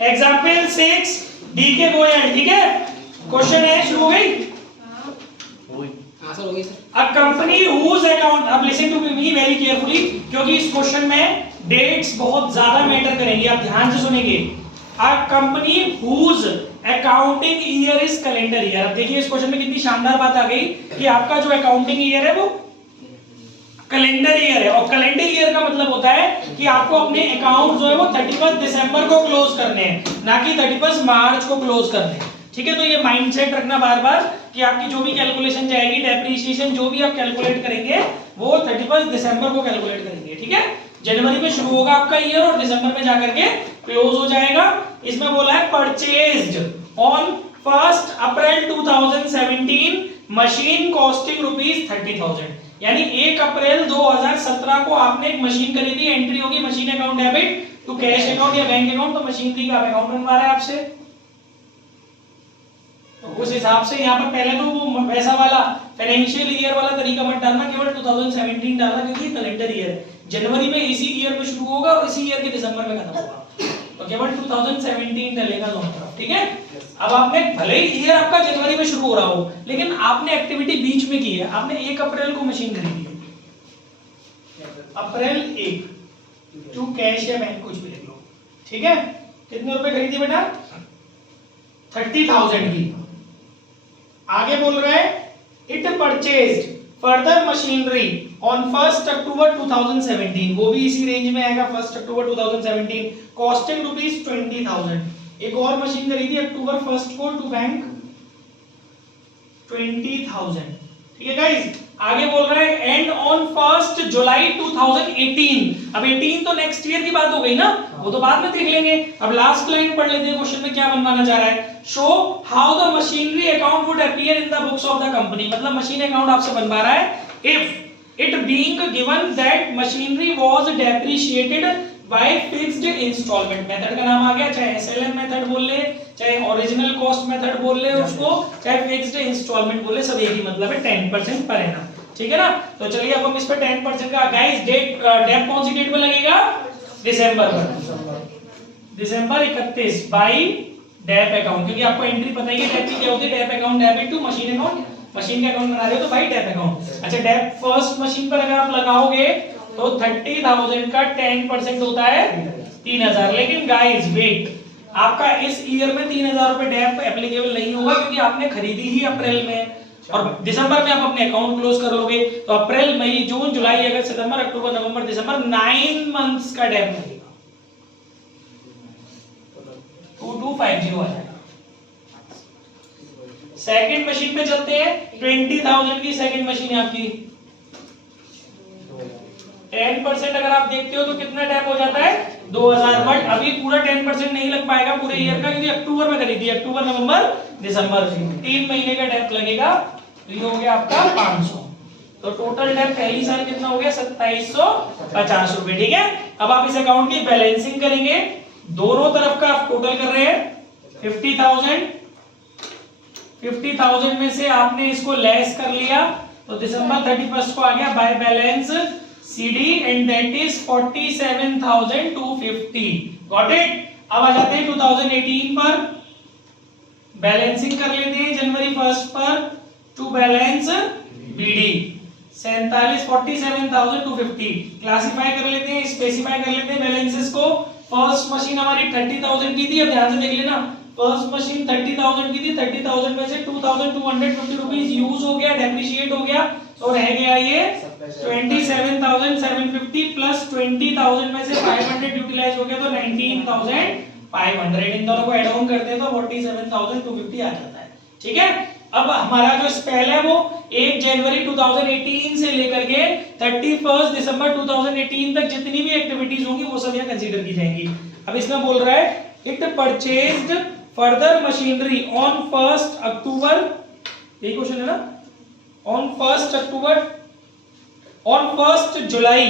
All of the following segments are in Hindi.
एग्जाम्पल 6 डी के गोएंड, ठीक है। क्वेश्चन है, शुरू हो गई? आंसर हो गई sir. A company whose account, अब listen to me very carefully, क्योंकि इस क्वेश्चन में डेट्स बहुत ज्यादा मैटर करेंगे, आप ध्यान से सुनेंगे। अ company whose accounting year is calendar year. अब देखिए इस क्वेश्चन में कितनी शानदार बात आ गई कि आपका जो अकाउंटिंग ईयर है वो कैलेंडर ईयर है, और कैलेंडर ईयर का मतलब होता है कि आपको अपने अकाउंट जो है वो 31 दिसंबर को क्लोज करने हैं, ना कि 31 मार्च को क्लोज करने हैं, ठीक है। तो ये माइंडसेट रखना बार बार कि आपकी जो भी कैलकुलेशन जाएगी, डेप्रिसिएशन जो भी आप कैलकुलेट करेंगे वो 31 दिसंबर को कैलकुलेट करेंगे, ठीक है। जनवरी में शुरू होगा आपका ईयर और दिसंबर में जाकर के क्लोज हो जाएगा। इसमें बोला है purchased on 1 April 2017 machine costing ₹30,000, यानी 1 अप्रैल 2017 को आपने एक मशीन खरीदी, एंट्री होगी machine account debit to cash account या बैंक अकाउंट, तो मशीनरी का अकाउंट बनवा रहा है आपसे। तो उस हिसाब से यहाँ पर पहले तो वो वैसा वाला फाइनेंशियल ईयर वाला तरीका मत डालना, केवल 2017 डालना, क्योंकि कैलेंडर ईयर है। जनवरी में इसी ईयर में शुरू होगा और इसी ईयर के दिसंबर में खत्म होगा, तो केवल 2017 डलेगा दोनों तरफ, ठीक है। अब आपने भले ही ईयर आपका जनवरी में शुरू हो रहा हो, लेकिन आपने एक्टिविटी बीच में की है। आपने 1 अप्रैल को मशीन खरीदी है, अप्रैल 1 टू कैश या बैंक कुछ भी लिख लो, ठीक है। कितने रुपए खरीदी बेटा? 30,000 की। आगे बोल रहा है it purchased further machinery on 1 अक्टूबर 2017, वो भी इसी रेंज में आएगा 1 अक्टूबर 2017, कॉस्टिंग ₹20,000। एक और मशीन खरीदी अक्टूबर 1 को टू बैंक 20,000, ठीक है गाइस। आगे बोल रहा है एंड ऑन 1 जुलाई 2018। अब 18 तो नेक्स्ट ईयर की बात हो गई ना, वो तो बाद में देख लेंगे। अब लास्ट लाइन पढ़ लेते हैं, क्वेश्चन में क्या बनवाना चाह रहा है। Show how the machinery account would appear in the books of the company, मतलब मशीन अकाउंट आपसे बनवा रहा है if it being given that machinery was depreciated by fixed instalment method का नाम आ गया, चाहे एसएलएम मेथड बोल ले, चाहे ओरिजिनल कॉस्ट मेथड बोल ले उसको, चाहे फिक्स्ड इंस्टॉलमेंट बोल ले, सब एक ही मतलब है, 10% पर एनम, ठीक है ना। तो चलिए अब हम इस पे 10% का गाइस डेट कौन सी डेट पे लगेगा? दिसंबर पर, दिसंबर 31 बाय डेप अकाउंट, क्योंकि आपको एंट्री पता ही है डेप की क्या होती है। Dep account debit to machine account, machine के अकाउंट बना रहे हो तो भाई डेप अकाउंट। अच्छा, डेप फर्स्ट मशीन पर अगर आप लगाओगे तो 30,000 का 10% होता है 3,000। लेकिन गाइस वेट, आपका इस ईयर में 3,000 रुपए डेप एप्लीकेबल नहीं होगा, क्योंकि आपने खरीदी ही अप्रैल में और दिसंबर में आप अपने अकाउंट क्लोज कर लोगे, तो अप्रैल मई जून जुलाई अगस्त सितंबर अक्टूबर नवंबर दिसंबर 9 मंथ्स का डेप लगेगा, 2250 आ जाएगा। सेकंड मशीन पे चलते हैं, 20,000 की सेकंड मशीन है आपकी। 10% अगर आप देखते हो तो कितना डेप हो जाता है? 2,000। बट अभी पूरा 10% नहीं लग पाएगा पूरे ईयर का, क्योंकि अक्टूबर में खरीदी, अक्टूबर नवंबर दिसंबर 3 महीने का डेप लगेगा, तो ये हो गया आपका 500। तो टोटल डेप पहली साल कितना हो गया? 2750 रुपए, ठीक है। अब आप इस अकाउंट की बैलेंसिंग करेंगे, दोनों तरफ का आप टोटल कर रहे हैं 50,000 में से आपने इसको लेस कर लिया, तो दिसंबर 31 को आ गया by balance CD and that is 47,250। Got it. अब आ जाते हैं 2018 पर, बैलेंसिंग कर लेते हैं जनवरी 1 पर टू बैलेंस बीडी 47,250। क्लासिफाई कर लेते हैं, स्पेसिफाई कर लेते हैं बैलेंसेस को। फर्स्ट मशीन हमारी 30,000 की थी, अब ध्यान से देख लेना, फर्स्ट मशीन 30,000 की थी, 30,000 में से 2,250 रुपीस यूज हो गया, डेप्रिशिएट हो गया, तो रह गया ये 27,750 प्लस 20,000 में से 500 यूटिलाइज हो गया, तो 19,500। इन दोनों को ऐड ऑन करते हैं तो 47,250 आ जाता है, ठीक है। अब हमारा जो स्पेल है वो 1 जनवरी 2018 से लेकर के 31 दिसंबर 2018 तक जितनी भी एक्टिविटीज होंगी वो सब यहाँ कंसीडर की जाएंगी। अब इसमें बोल रहा है it purchased further machinery on 1 अक्टूबर, यही क्वेश्चन है ना, ऑन 1 अक्टूबर, ऑन 1 जुलाई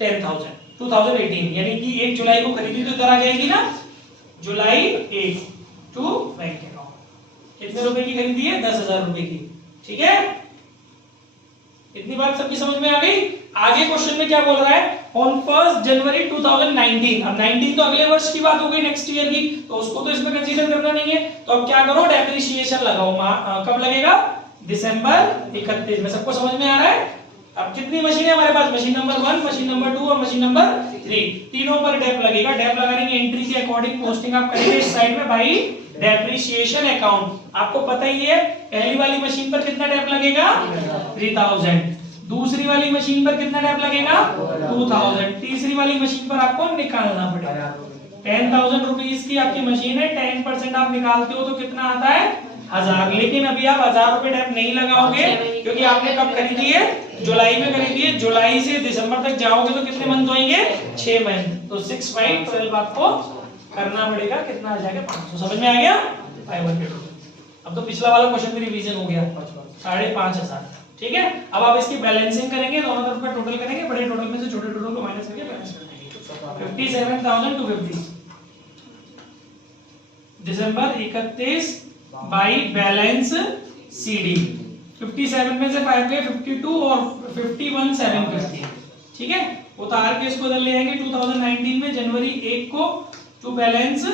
10,000 2018, यानी कि 1 जुलाई को खरीदी तो इधर आ जाएगी ना, जुलाई 1 टू बैंक अकाउंट। कितने रुपए की खरीदी है? 10,000 रुपए की, ठीक है। इतनी बात सबकी समझ में आ गई। आगे क्वेश्चन में क्या बोल रहा है? ऑन 1 जनवरी 2019। अब 19 तो अगले वर्ष की बात हो गई, नेक्स्ट ईयर की, तो उसको तो इसमें कंसीडर करना नहीं है। तो अब क्या करो, डेप्रिसिएशन लगाओ। कब लगेगा? दिसंबर 31 में। सबको समझ में आ रहा है? अब कितनी मशीन है हमारे पास? मशीन नंबर 1, मशीन नंबर 2 और मशीन नंबर 3, तीनों पर डेप लगेगा। डेप लगाने की एंट्री के अकॉर्डिंग पोस्टिंग आप करेंगे इस साइड में बाई डेप्रिसिएशन अकाउंट। आपको पता ही है पहली वाली मशीन पर कितना डेप लगेगा? 3000। दूसरी वाली मशीन पर कितना डेप लगेगा? 2000। तीसरी वाली मशीन पर आपको निकालना पड़ेगा 10,000 रुपीज की आपकी मशीन है, 10% आप निकालते हो तो कितना आता है? 1000। लेकिन अभी आप 1000 रुपए डेप नहीं लगाओगे क्योंकि आपने कब खरीदी है? जुलाई में खरीदी है। जुलाई से दिसंबर तक जाओगे तो कितने मंथ होंगे? 6 मंथ। तो 6 बाई 12 आपको करना पड़ेगा। कितना आ जाएगा? 500। समझ में आ गया? 500। अब तो पिछला वाला क्वेश्चन भी रिवीजन हो गया। 5,500। ठीक है। अब आप इसकी बैलेंसिंग करेंगे, दोनों तरफ का टोटल करेंगे, बड़े टोटल में से छोटे टोटल को माइनस करके बैलेंस कर देंगे। 57,250 दिसंबर 31 बाई बैलेंस सीडी। 57 में से 5 गए, 52 और 51 750। ठीक है। उतार के इसको इधर ले आएंगे 2019 में जनवरी 1 को टू बैलेंस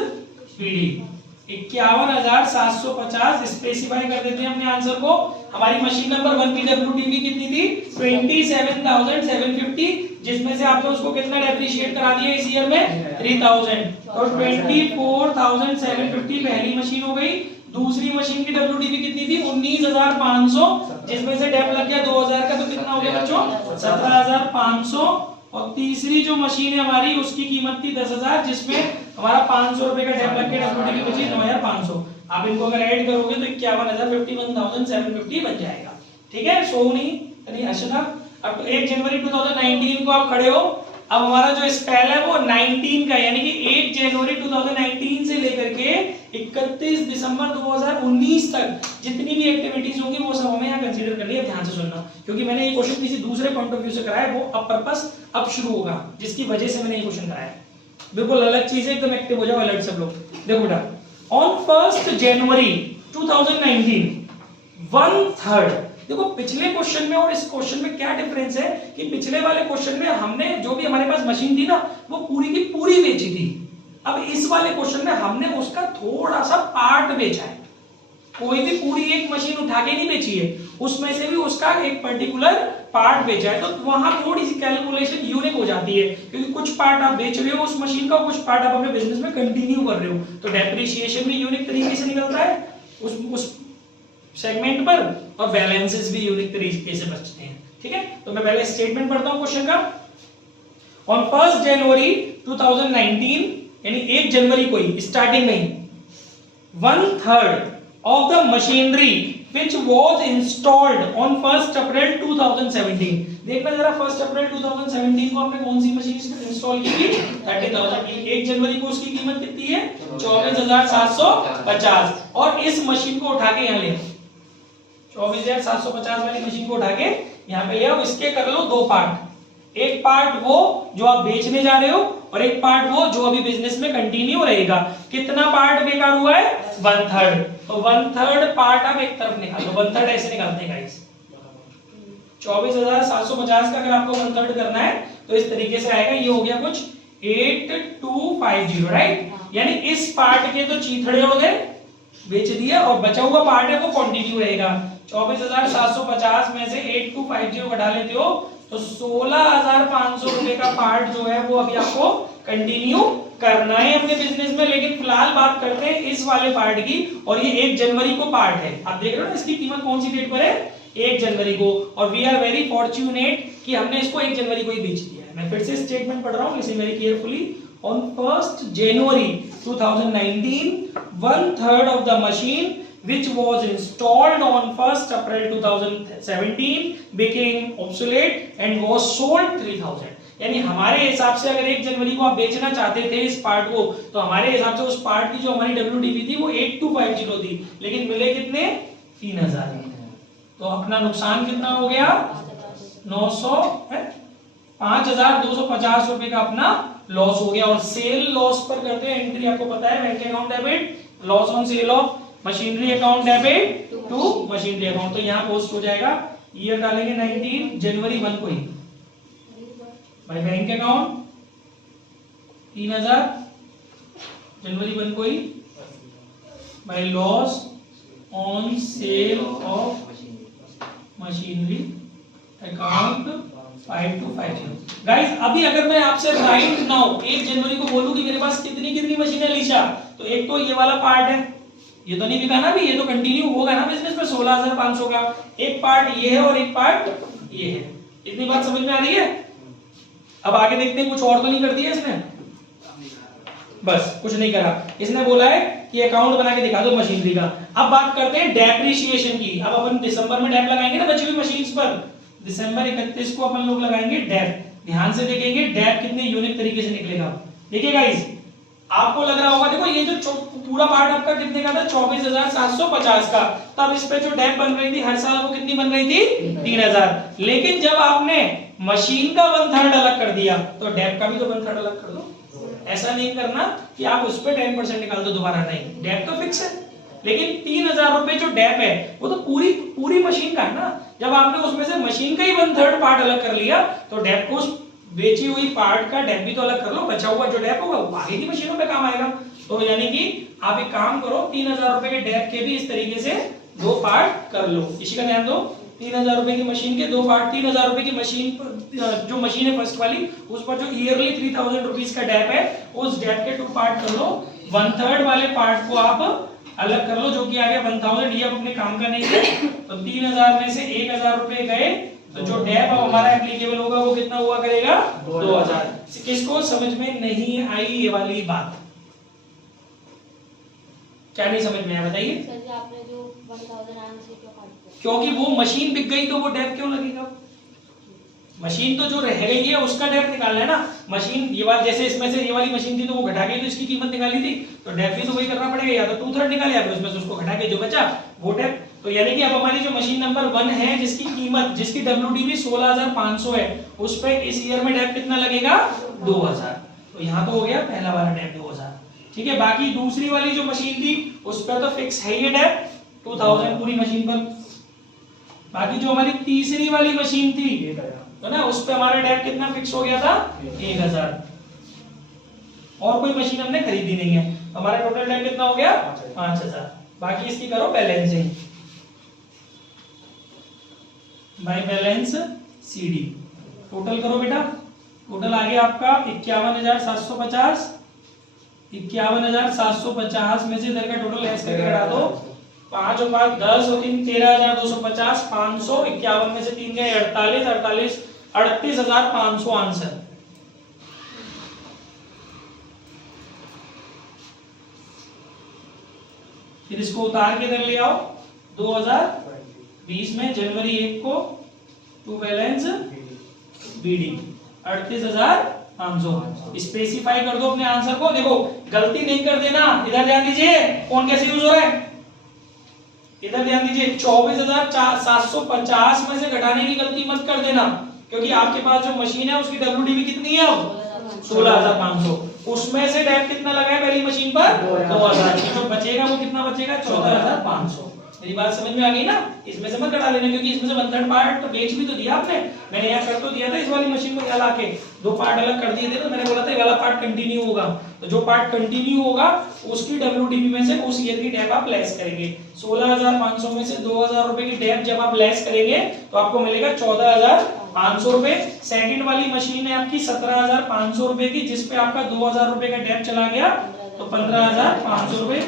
पीडी 51,750 स्पेसिफाई कर देते हैं अपने आंसर को। हमारी मशीन नंबर 1 की डब्ल्यूटीवी कितनी थी? 27,750, जिसमें से आपने उसको कितना डेप्रिशिएट करा दिया इस ईयर में? 3000। तो 24,750 पहली मशीन हो गई। दूसरी मशीन की डब्ल्यूटीवी कितनी थी? 19,500, जिसमें से डेप लग गया 2000 का, तो कितना हो गया बच्चों? 17,500। और तीसरी जो मशीन है हमारी उसकी कीमत थी 10,000, जिसमें हमारा 500 रुपए का डेप लग के डब्ल्यूटीवी बची 9,500। आप इनको अगर ऐड करोगे तो 51,750 बन जाएगा। ठीक है। सोनी यानी अशना। अब 1 जनवरी 2019 को आप खड़े हो। अब हमारा जो स्पेल है वो 19 का, यानी कि 1 जनवरी 2019 से लेकर के 31 दिसंबर 2019 तक जितनी भी एक्टिविटीज होंगी वो सब हमें यहाँ कंसीडर करनी है। ध्यान से सुनना, क्योंकि मैंने ये क्वेश्चन किसी दूसरे पॉइंट ऑफ व्यू से कराया है, वो अब पर्पस अब शुरू होगा, जिसकी वजह से मैंने ये क्वेश्चन कराया है। बिल्कुल अलग चीज है, एकदम एक्टिव हो जाओ, अलर्ट सब लोग। देखो बेटा, ऑन 1 जनवरी 2019 1/3। देखो पिछले क्वेश्चन में और इस क्वेश्चन में क्या डिफरेंस है कि पिछले वाले क्वेश्चन में हमने जो भी हमारे पास मशीन थी ना वो पूरी की पूरी बेची थी। अब इस वाले क्वेश्चन में हमने उसका थोड़ा सा पार्ट बेचा है। कोई भी पूरी एक मशीन उठा के नहीं बेची है, उसमें से भी उसका एक पर्टिकुलर पार्ट बेचा है। तो वहां थोड़ी सी कैलकुलेशन यूनिक हो जाती है, क्योंकि कुछ पार्ट आप बेच रहे हो उस मशीन का, कुछ पार्ट आप अपने बिजनेस में कंटिन्यू कर रहे हो, तो डेप्रिसिएशन भी यूनिक तरीके से निकलता है उस सेगमेंट पर, और बैलेंसेस भी यूनिक तरीके से बचते हैं। ठीक है। तो मैं पहले स्टेटमेंट पढ़ता हूं क्वेश्चन का। ऑन 1 जनवरी 2019 यानी 1 जनवरी को ही स्टार्टिंग में 1/3 of the machinery which was installed on 1 अप्रैल 2017। देखना जरा 1 अप्रैल 2017 को हमने कौन सी मशीन इंस्टॉल की थी? 30,000 की। 1 जनवरी को उसकी कीमत कितनी है? 24,750। और इस मशीन को उठा के यहाँ ले 24,750 वाली मशीन को उठा के यहाँ पे ले आओ। इसके कर लो 2 पार्ट। एक पार्ट वो जो आप बेचने जा रहे हो और एक पार्ट वो जो अभी बिजनेस में कंटिन्यू रहेगा। कितना पार्ट बेकार हुआ है? 1/3। तो 1/3 पार्ट आप एक तरफ निकाल लो। 1/3 ऐसे निकालते हैं गाइस। 24,750 का अगर आपको 1/3 करना है तो इस तरीके से आएगा। ये हो गया कुछ 8250, राइट। यानी इस पार्ट के तो चीथड़े उड़ गए, बेच दिया, और बचा हुआ पार्ट है वो कंटिन्यू रहेगा। 24,750 में से 8250 घटा लेते हो तो 16,500 रुपए का पार्ट जो है वो अभी आपको कंटिन्यू करना है अपने बिजनेस में। लेकिन फिलहाल बात करते हैं इस वाले पार्ट की, और ये 1 जनवरी को पार्ट है। आप देख रहे हो ना इसकी कीमत कौन सी डेट पर है? 1 जनवरी को। और वी आर वेरी फॉर्च्यूनेट कि हमने इसको 1 जनवरी को ही बेच दिया है। मैं फिर से स्टेटमेंट पढ़ रहा हूँ, listen very carefully. On 1 January 2019 1/3 of the machine which was installed on 1 April 2017 became obsolete and was sold 3,000। यानी हमारे हिसाब से अगर 1 जनवरी को आप बेचना चाहते थे इस पार्ट को, तो हमारे हिसाब से उस पार्ट की जो हमारी WDV थी वो 8250 थी, लेकिन मिले कितने? 3,000। तो अपना नुकसान कितना हो गया? 5,250 रुपए का अपना लॉस हो गया। और सेल लॉस पर करते हैं एंट्री, आपको पता है bank account debit, loss on sale of machinery account debit to machinery account. तो यहाँ पोस्ट हो जाएगा, ईयर डालेंगे 19 जनवरी 1 को ही, भाई बैंक अकाउंट 3000 जनवरी 1 को ही भाई loss on sale of machinery account 5250। Guys अभी अगर मैं आपसे राइट नाउ 1 जनवरी को बोलूं कि मेरे पास कितनी कितनी मशीनें लीशा, तो एक तो ये वाला पार्ट है, ये तो नहीं बिका ना अभी, ये तो कंटिन्यू होगा ना बिजनेस में 16500 का। एक पार्ट ये है और एक पार्ट ये है। इतनी बात समझ में आ रही है? अब आगे देखते हैं कुछ और तो नहीं कर दिया इसने, बस कुछ नहीं करा। इसने बोला है कि अकाउंट बना के दिखा दो मशीनरी का। अब बात करते हैं डेप्रिसिएशन की। अब अपन दिसंबर में डेप लगाएंगे ना बची हुई मशीन्स पर, दिसंबर 31 को अपन लोग लगाएंगे डेप। ध्यान से देखेंगे डेप कितने यूनिक तरीके से निकलेगा। देखिए गाइस आपको लग रहा होगा, देखो ये जो पूरा पार्ट आपका कितने का था 24750 का, तब इस पे जो डेप बन रही थी हर साल वो कितनी बन रही थी 3000। लेकिन जब आपने मशीन का 1/3 अलग कर दिया तो डेप का भी तो 1/3 अलग कर दो। ऐसा नहीं करना कि आप उस पे 10% निकाल दो दोबारा, नहीं, डेप तो फिक्स है। लेकिन 3000 रुपए जो डेप है वो तो पूरी मशीन का है ना। जब आपने उसमें से मशीन का ही 1/3 पार्ट अलग कर लिया तो डेप को बेची हुई पार्ट का डेप भी तो अलग कर लो, बचा हुआ जो डेप होगा वो आगे की मशीनों पे काम आएगा। तो यानी कि आप एक काम करो 3000 रुपए के डेप के भी इस तरीके से 2 पार्ट कर लो। इसी का ध्यान दो, 3000 रुपए की मशीन के 2 पार्ट, 3000 रुपए की मशीन पर जो मशीन है फर्स्ट वाली उस पर जो ईयरली 3000 रुपीस का डेप है उस डेप के 2 पार्ट कर लो। 1/3 वाले पार्ट को आप अलग कर लो जो कि आ गया 1000। ये अब अपने काम का नहीं है, तो 3000 में से 1000 रुपए गए तो जो डेप हमारा एप्लीकेबल होगा वो कितना हुआ करेगा 2000। किसको समझ में नहीं आई ये वाली बात? क्या नहीं समझ में आया बताइए? सर जी आपने जो 1000 आने से क्यों काट दिया? क्योंकि वो मशीन बिक गई तो वो डेप क्यों लगेगा? मशीन तो जो रह गई है उसका डेप निकालना है ना। मशीन ये वाली जैसे इसमें से ये वाली मशीन थी तो वो घटा के तो इसकी कीमत निकाली थी, तो डेप भी तो वही करना पड़ेगा, या तो 2/3 निकाले या फिर उसमें से उसको घटा के जो बचा वो डेप। तो यानी कि अब हमारी जो मशीन नंबर 1 है जिसकी कीमत जिसकी WDV 16500 है उस पे इस ईयर में डेप कितना लगेगा 2000। तो यहाँ तो हो गया पहला वाला डेप 2000, ठीक है। बाकी दूसरी वाली जो मशीन थी उस पर तो फिक्स है ये डेप 2000 पूरी मशीन पर। बाकी जो हमारी तीसरी वाली मशीन थी तो ना उस पे हमारा डेप कितना फिक्स हो गया था 1000। और कोई मशीन हमने खरीदी नहीं है, हमारा टोटल डेप कितना हो गया 5000। बाकी इसकी करो balancing by balance CD। Total करो बेटा, टोटल आ गया आपका 51750। 51750 में से इधर का टोटल ऐसे करके घटा दो, 5 और 5 10 और 3 13250। 551 में से 3 गए 48, 38500 आंसर। फिर इसको उतार के इधर ले आओ 2020 में जनवरी 1 को टू बैलेंस BD 38500। स्पेसिफाई कर दो अपने आंसर को। देखो गलती नहीं कर देना, इधर ध्यान दीजिए कौन कैसे यूज हो रहा है, इधर ध्यान दीजिए। 24750 में से घटाने की गलती मत कर देना, क्योंकि आपके पास जो मशीन है उसकी WDV कितनी है अब 16500। उसमें से डेप कितना लगा है पहली मशीन पर 2000, जो बचेगा वो कितना बचेगा 14500। मेरी बात समझ में आ गई ना? इसमें से मत घटा लेना, क्योंकि इसमें से 1/3 पार्ट तो बेच भी तो दिया आपने। मैंने यहाँ कर तो दिया था इस वाली मशीन को यहाँ लाके 2 पार्ट अलग कर दिए थे, तो मैंने बोला था ये वाला पार्ट कंटिन्यू होगा। तो जो पार्ट कंटिन्यू होगा उसकी WDV में से उस ईयर की डेप आप लेस करेंगे। 16500 में से 2000 रुपए की डेप जब आप लेस करेंगे तो आपको मिलेगा 14500 रुपए। सेकंड वाली मशीन है आपकी 17500 रुपए की, जिसपे आपका 2000 रुपए का डेप चला गया तो 15500 रुपए।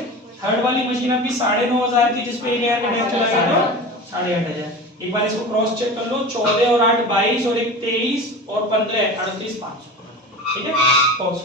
थर्ड वाली मशीन आपकी 9500 की, जिसपे 1000 का डेप चला गया तो 8500। एक बार इसको क्रॉस चेक कर लो, 14 और 8 22 और 1 23 और 15 38500। ठीक है, पॉज।